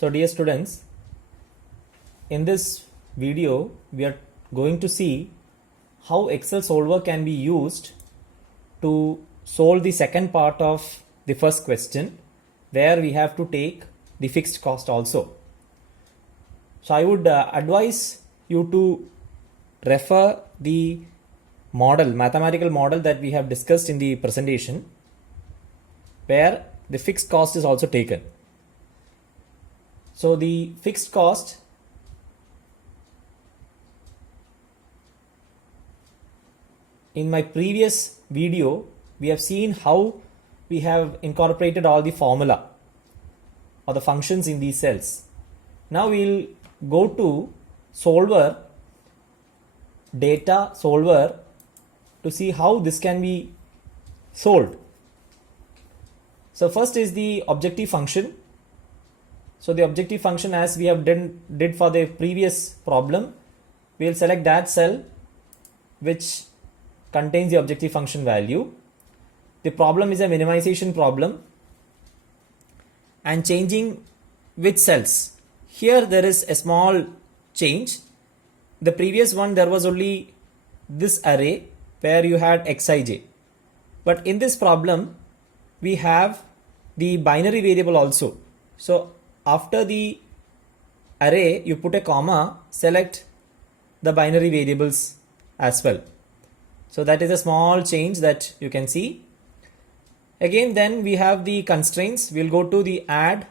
So dear students, in this video we are going to see how Excel solver can be used to solve the second part of the first question, where we have to take the fixed cost also. So I would advise you to refer the mathematical model that we have discussed in the presentation, where the fixed cost is also taken. So the fixed cost in my previous video, we have seen how we have incorporated all the formula or the functions in these cells. Now we'll go to solver, data solver, to see how this can be solved. So first is the objective function. So the objective function, as we have did for the previous problem, we will select that cell which contains the objective function value. The problem is a minimization problem and changing which cells. Here there is a small change. The previous one there was only this array where you had xij, but in this problem we have the binary variable also. So after the array you put a comma, select the binary variables as well. So that is a small change that you can see. Again, then we have the constraints. We'll go to the add.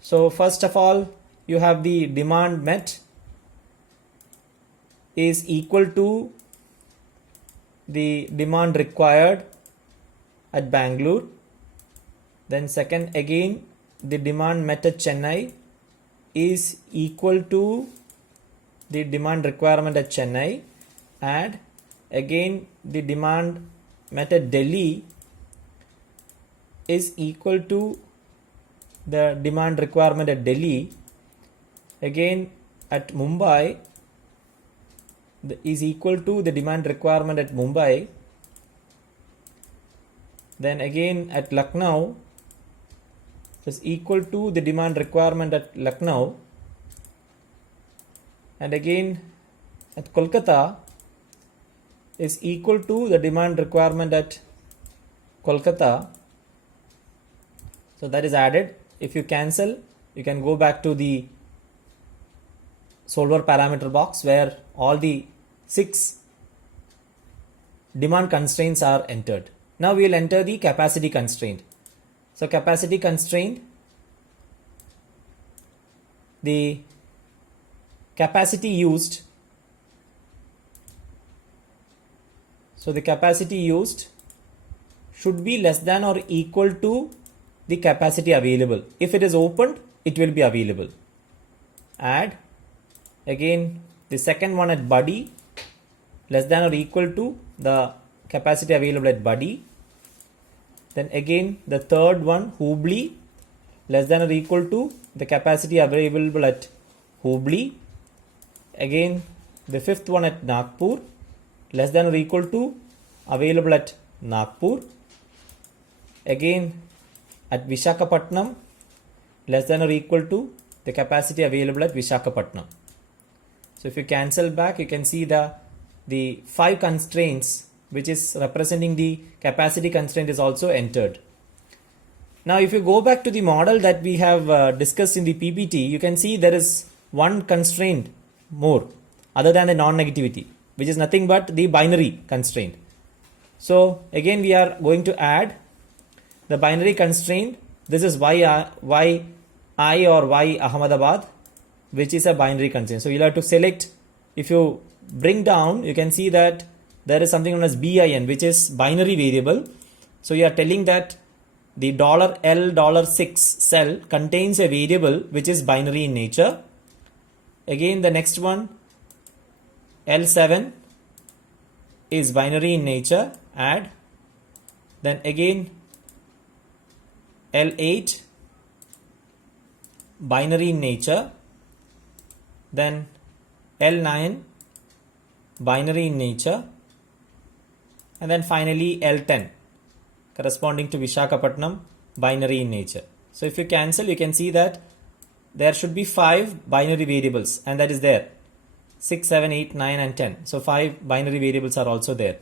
So first of all, you have the demand met is equal to the demand required at Bangalore. Then second, again the demand met at Chennai is equal to the demand requirement at Chennai. Add, again the demand met at Delhi is equal to the demand requirement at Delhi. Again at Mumbai is equal to the demand requirement at Mumbai. Then again at Lucknow is equal to the demand requirement at Lucknow. And again at Kolkata is equal to the demand requirement at Kolkata. So that is added. If you cancel, you can go back to the solver parameter box where all the 6 demand constraints are entered. Now we will enter the capacity constraint. So capacity constraint, the capacity used. So the capacity used should be less than or equal to the capacity available. If it is opened, it will be available. Add, again the second one at Buddy, less than or equal to the capacity available at Buddy. Then again the third one, Hubli, less than or equal to the capacity available at Hubli. Again the fifth one at Nagpur, less than or equal to available at Nagpur. Again at Visakhapatnam, less than or equal to the capacity available at Visakhapatnam. So if you cancel back, you can see the 5 constraints which is representing the capacity constraint is also entered. Now if you go back to the model that we have discussed in the PPT, you can see there is one constraint more other than the non-negativity, which is nothing but the binary constraint. So again we are going to add the binary constraint. This is y or y Ahmedabad, which is a binary constraint. So you'll have to select. If you bring down, you can see that there is something known as bin, which is binary variable. So you are telling that the $L$6 cell contains a variable which is binary in nature. Again the next one, L7 is binary in nature. Add. Then again L8 binary in nature. Then L9 binary in nature. And then finally L10 corresponding to Visakhapatnam, binary in nature. So if you cancel, you can see that there should be 5 binary variables, and that is there. 6, 7, 8, 9 and 10. So 5 binary variables are also there.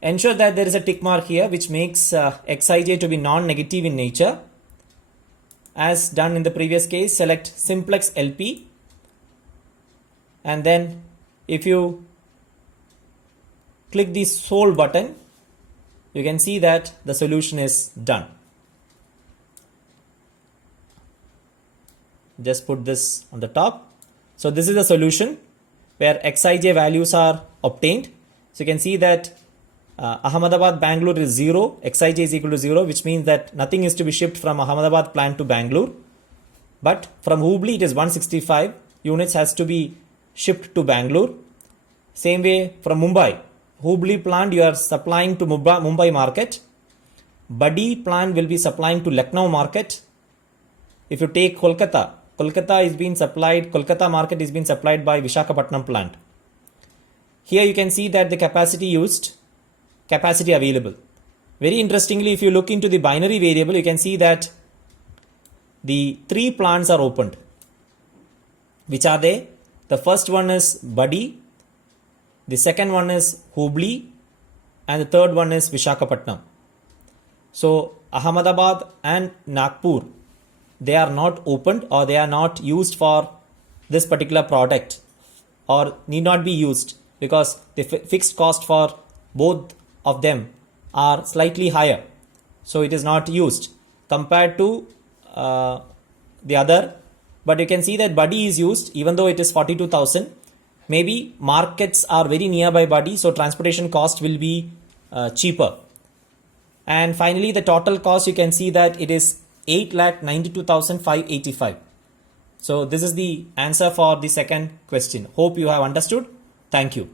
Ensure that there is a tick mark here which makes Xij to be non-negative in nature. As done in the previous case, select simplex LP, and then if you click the solve button, you can see that the solution is done. Just put this on the top. So this is the solution where Xij values are obtained. So you can see that Ahmedabad Bangalore is 0, Xij is equal to 0, which means that nothing is to be shipped from Ahmedabad plant to Bangalore. But from Hubli it is 165 units has to be shipped to Bangalore. Same way from Mumbai, Hubli plant you are supplying to Mumbai market. Badi plant will be supplying to Lucknow market. If you take Kolkata market is being supplied by Visakhapatnam plant. Here you can see that the capacity used, capacity available. Very interestingly, if you look into the binary variable, you can see that the 3 plants are opened. Which are they? The first one is Badi, the second one is Hubli, and the third one is Visakhapatnam. So Ahmedabad and Nagpur, they are not opened or they are not used for this particular product or need not be used because the fixed cost for both of them are slightly higher. So it is not used compared to the other. But you can see that Badi is used even though it is 42,000. Maybe markets are very nearby Badi, so transportation cost will be cheaper. And finally the total cost, you can see that it is 8,92,585. So this is the answer for the second question. Hope you have understood. Thank you.